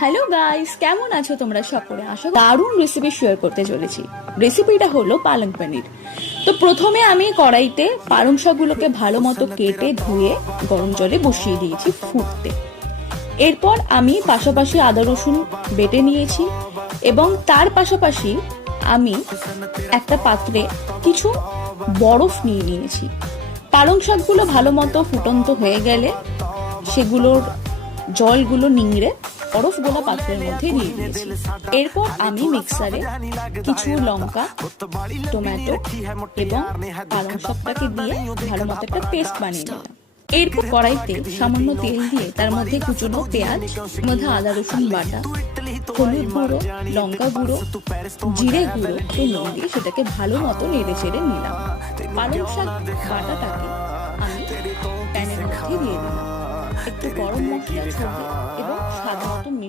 Hello guys, কেমন আছো তোমরা সকলে? আশা দারুণ রেসিপি শেয়ার করতে চলেছি। রেসিপিটা হলো পালং পনির। তো প্রথমে আমি কড়াইতে পালং শাকগুলোকে ভালো মতো কেটে ধুয়ে গরম জলে বসিয়ে দিয়েছি ফুটতে। এরপর আমি পাশাপাশি আদা রসুন বেটে নিয়েছি এবং তার পাশাপাশি আমি একটা পাত্রে কিছু বরফ নিয়ে নিয়েছি। পালং শাকগুলো ভালো মতো ফুটন্ত হয়ে গেলে সেগুলোর জলগুলো নিংড়ে বরফগুলো পাত্রের মধ্যে দিয়ে দিয়েছি। এরপর আমি মিক্সারে কিছু লঙ্কা, টমেটো এবং পালং শাকটাকে দিয়ে ভালো মতো একটা পেস্ট বানিয়ে নিলাম। এরপর কড়াইতে সামান্য তেল দিয়ে তার মধ্যে কুচনো পেঁয়াজ, মধ্যে আদা রসুন বাটা, হলুদ গুঁড়ো, লঙ্কা গুঁড়ো, জিরে গুঁড়ো, একটু নুন দিয়ে সেটাকে ভালো মতো নেড়ে চেড়ে নিলাম। পালং শাক বাটাটাকে আমি প্যানের মধ্যে দিয়ে দিলাম। একটু গরম মশলা ছড়িয়ে